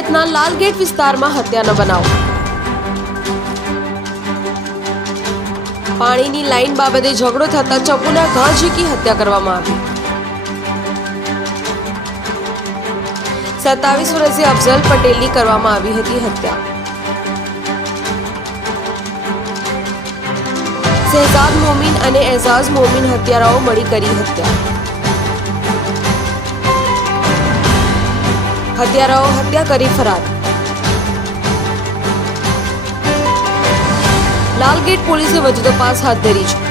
સુરતના લાલગેટ વિસ્તારમાં હત્યાનો બનાવ. પાણીની લાઈન બાબતે ઝઘડો થતા ચપ્પુના ઘા ઝીકી હત્યા કરવામાં આવી. 27 વર્ષીય અફઝલ પટેલની કરવામાં આવી હતી હત્યા. શહેજાદ મોમીન અને એઝાઝ મોમીન હત્યારાઓ મળી કરી હત્યા. હત્યારાઓ હત્યા કરી ફરાર. લાલગેટ પોલીસે વધુ તપાસ હાથ ધરી છે.